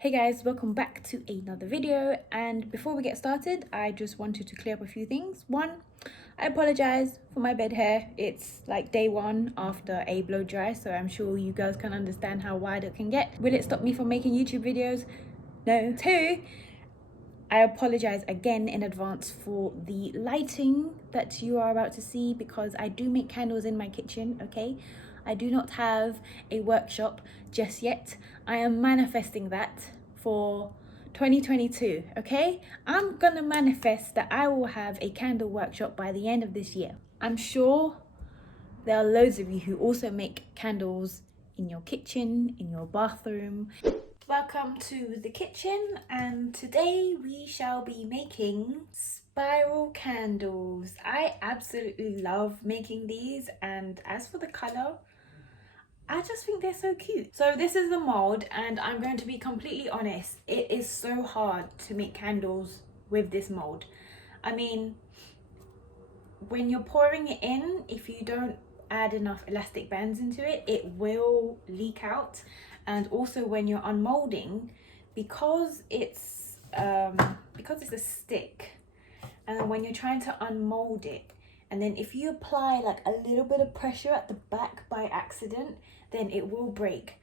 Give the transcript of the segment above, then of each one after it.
Hey guys, welcome back to another video, and before we get started I just wanted to clear up a few things. One, I apologize for my bed hair. It's like day one after a blow dry, so I'm sure you guys can understand how wide it can get. Will it stop me from making YouTube videos? No. Two, I apologize again in advance for the lighting that you are about to see, because I do make candles in my kitchen, okay? I do not have a workshop just yet. I am manifesting that for 2022, okay? I'm gonna manifest that I will have a candle workshop by the end of this year. I'm sure there are loads of you who also make candles in your kitchen, in your bathroom. Welcome to the kitchen, and today we shall be making spiral candles. I absolutely love making these, and as for the color, I just think they're so cute. So this is the mold, and I'm going to be completely honest, it is so hard to make candles with this mold. I mean, when you're pouring it in, if you don't add enough elastic bands into it, it will leak out. And also when you're unmolding, because it's a stick, and then when you're trying to unmold it, and then if you apply like a little bit of pressure at the back by accident, then it will break.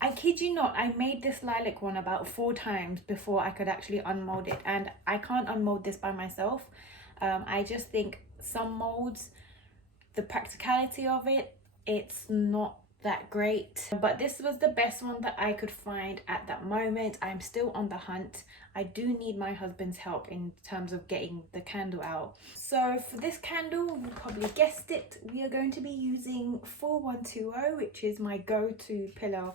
I kid you not, I made this lilac one about 4 times before I could actually unmold it, and I can't unmold this by myself. I just think some molds, the practicality of it, it's not that great, but this was the best one that I could find at that moment. I'm still on the hunt. I do need my husband's help in terms of getting the candle out. So for this candle, you probably guessed it, we are going to be using 4120, which is my go-to pillar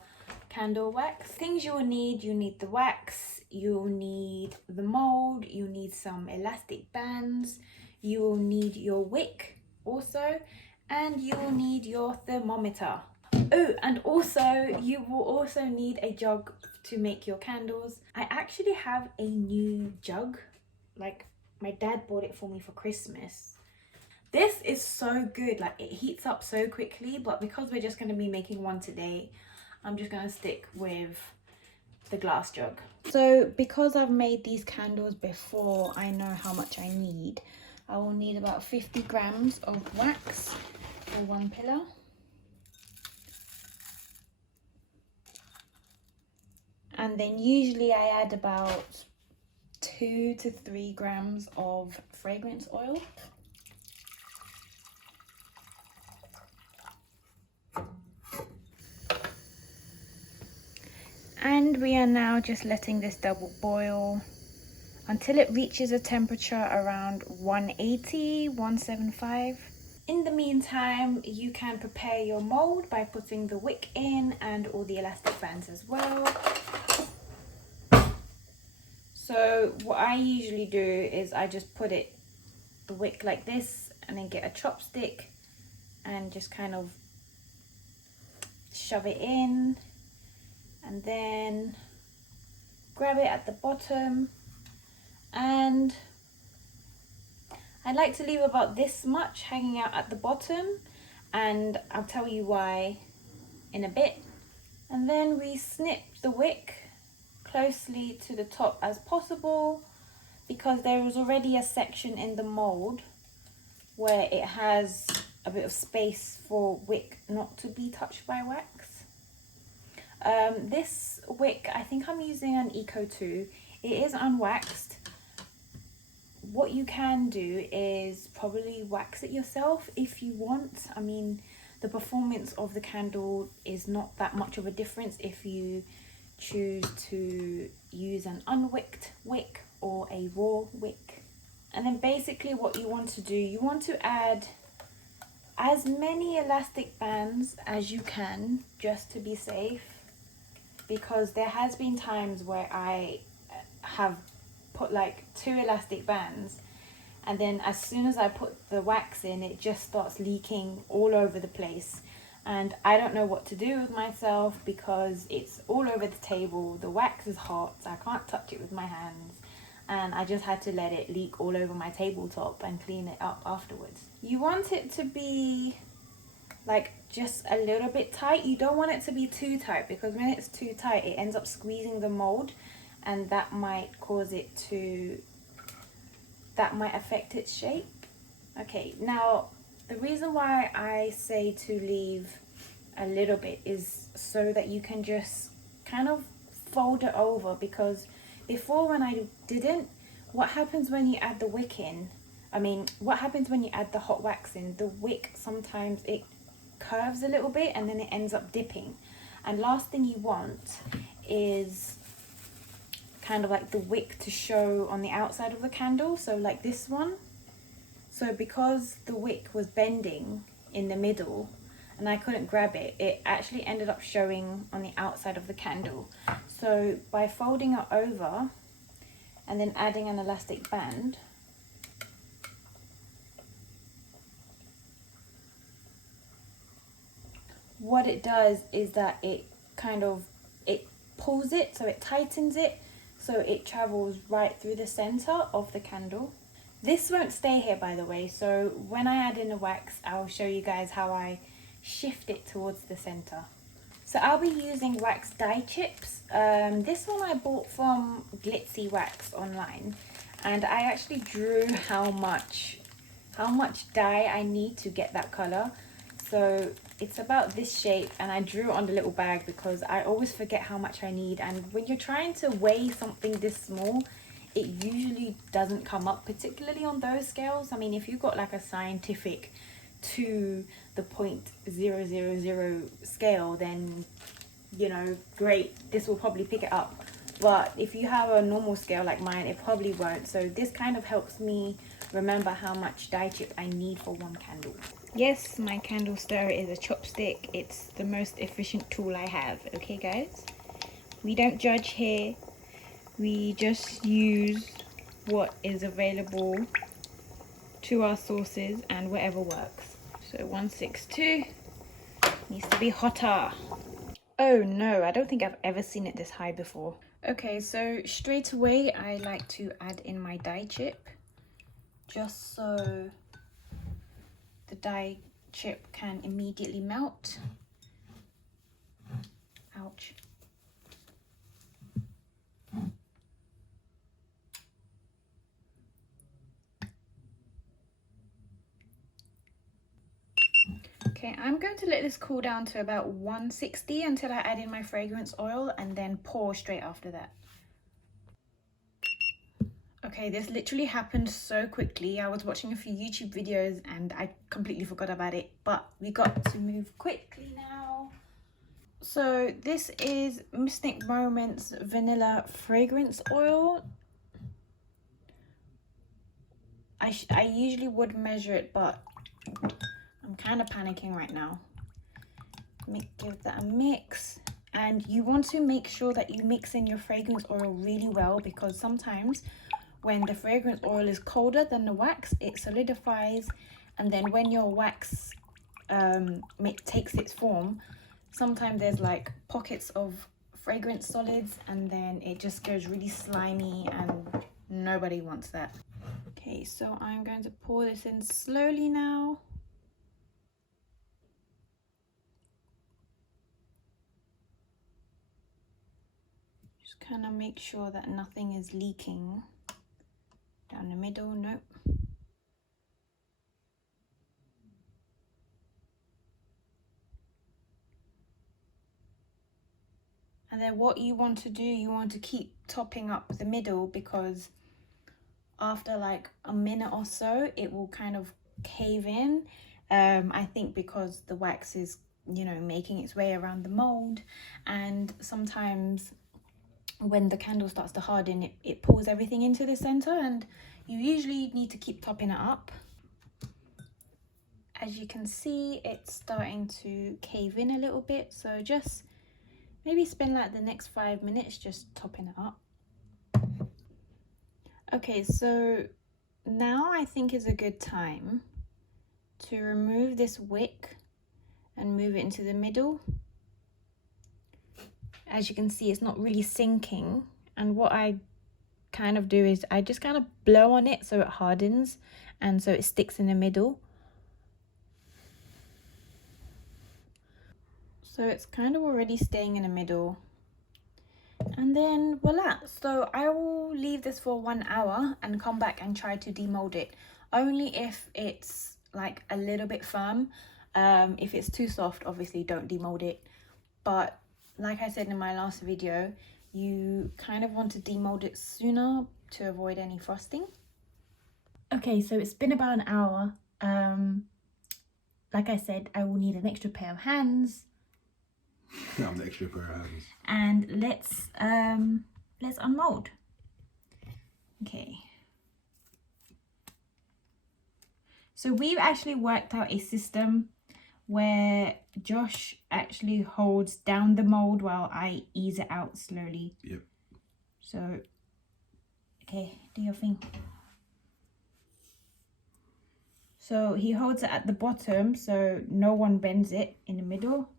candle wax. Things you will need: you need the wax, you'll need the mold, you need some elastic bands, you will need your wick also, and you will need your thermometer. Oh, and also you will also need a jug to make your candles. I actually have a new jug, like my dad bought it for me for Christmas. This is so good, like it heats up so quickly, but because we're just going to be making one today, I'm just going to stick with the glass jug. So because I've made these candles before, I know how much I need. I will need about 50 grams of wax for one pillar. And then usually I add about 2 to 3 grams of fragrance oil. And we are now just letting this double boil until it reaches a temperature around 180, 175. In the meantime, you can prepare your mold by putting the wick in and all the elastic bands as well. So what I usually do is I just put the wick like this, and then get a chopstick and just kind of shove it in, and then grab it at the bottom, and I like to leave about this much hanging out at the bottom, and I'll tell you why in a bit. And then we snip the wick closely to the top as possible, because there is already a section in the mold where it has a bit of space for wick not to be touched by wax. This wick, I think I'm using an Eco 2. It is unwaxed. What you can do is probably wax it yourself if you want. I mean, the performance of the candle is not that much of a difference if you choose to use an unwicked wick or a raw wick. And then basically what you want to do, you want to add as many elastic bands as you can, just to be safe, because there has been times where I have put like 2 elastic bands, and then as soon as I put the wax in, it just starts leaking all over the place, and I don't know what to do with myself because it's all over the table. The wax is hot, so I can't touch it with my hands, and I just had to let it leak all over my tabletop and clean it up afterwards. You want it to be like just a little bit tight. You don't want it to be too tight, because when it's too tight it ends up squeezing the mold, and that might affect its shape. Okay, now the reason why I say to leave a little bit is so that you can just kind of fold it over, because before, when I didn't, what happens when you add the wick in, what happens when you add the hot wax in, the wick sometimes it curves a little bit and then it ends up dipping, and last thing you want is kind of like the wick to show on the outside of the candle. So like this one, so because the wick was bending in the middle and I couldn't grab it, it actually ended up showing on the outside of the candle. So by folding it over and then adding an elastic band, what it does is that it pulls it, so it tightens it, so it travels right through the center of the candle. This won't stay here, by the way, so when I add in the wax, I'll show you guys how I shift it towards the center. So I'll be using wax dye chips. This one I bought from Glitzy Wax online, and I actually drew how much dye I need to get that color. So it's about this shape, and I drew it on the little bag because I always forget how much I need, and when you're trying to weigh something this small, it usually doesn't come up, particularly on those scales. I mean, if you've got like a scientific to the 0.000 scale, then you know, great, this will probably pick it up. But if you have a normal scale like mine, it probably won't. So this kind of helps me remember how much dye chip I need for one candle. Yes, my candle stirrer is a chopstick. It's the most efficient tool I have. Okay guys, we don't judge here. We just use what is available to our sources and whatever works. So 162 needs to be hotter. Oh no, I don't think I've ever seen it this high before. Okay, so straight away I like to add in my dye chip, just so the dye chip can immediately melt. Ouch. Okay, I'm going to let this cool down to about 160 until I add in my fragrance oil and then pour straight after that. Okay, this literally happened so quickly. I was watching a few YouTube videos and I completely forgot about it, but we got to move quickly now. So this is Mystic Moments Vanilla Fragrance Oil. I usually would measure it, but I'm kind of panicking right now. Give that a mix. And you want to make sure that you mix in your fragrance oil really well, because sometimes when the fragrance oil is colder than the wax, it solidifies, and then when your wax takes its form, sometimes there's like pockets of fragrance solids and then it just goes really slimy, and nobody wants that. Okay, so I'm going to pour this in slowly now. Just kind of make sure that nothing is leaking down the middle. Nope. And then what you want to do, you want to keep topping up the middle, because after like a minute or so, it will kind of cave in. I think because the wax is, you know, making its way around the mold, and sometimes when the candle starts to harden, it pulls everything into the center, and you usually need to keep topping it up. As you can see, it's starting to cave in a little bit, so just maybe spend like the next 5 minutes just topping it up. Okay, so now I think is a good time to remove this wick and move it into the middle. As you can see, it's not really sinking, and what I kind of do is I just kind of blow on it so it hardens and so it sticks in the middle. So it's kind of already staying in the middle. And then voila. So I will leave this for 1 hour and come back and try to demold it. Only if it's like a little bit firm. If it's too soft, obviously don't demold it. But like I said in my last video, you kind of want to demold it sooner to avoid any frosting. Okay, so it's been about an hour. Like I said, I will need an extra pair of hands. I'm the extra pair of hands. And let's unmold. Okay. So we've actually worked out a system where Josh actually holds down the mold while I ease it out slowly. Yep. So, okay, do your thing. So he holds it at the bottom so no one bends it in the middle.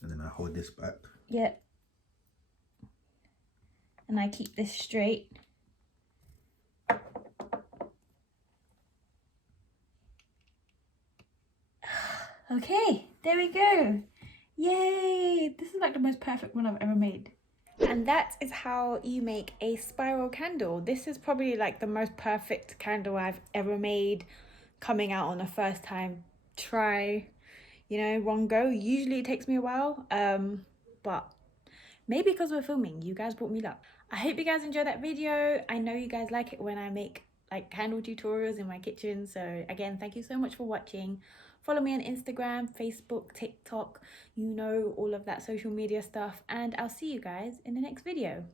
And then I hold this back. Yep. And I keep this straight. Okay, there we go. Yay! This is like the most perfect one I've ever made. And that is how you make a spiral candle. This is probably like the most perfect candle I've ever made, coming out on a first time try, you know, one go. Usually it takes me a while, but maybe because we're filming, you guys brought me luck. I hope you guys enjoyed that video. I know you guys like it when I make like candle tutorials in my kitchen. So again, thank you so much for watching. Follow me on Instagram, Facebook, TikTok, you know, all of that social media stuff. And I'll see you guys in the next video.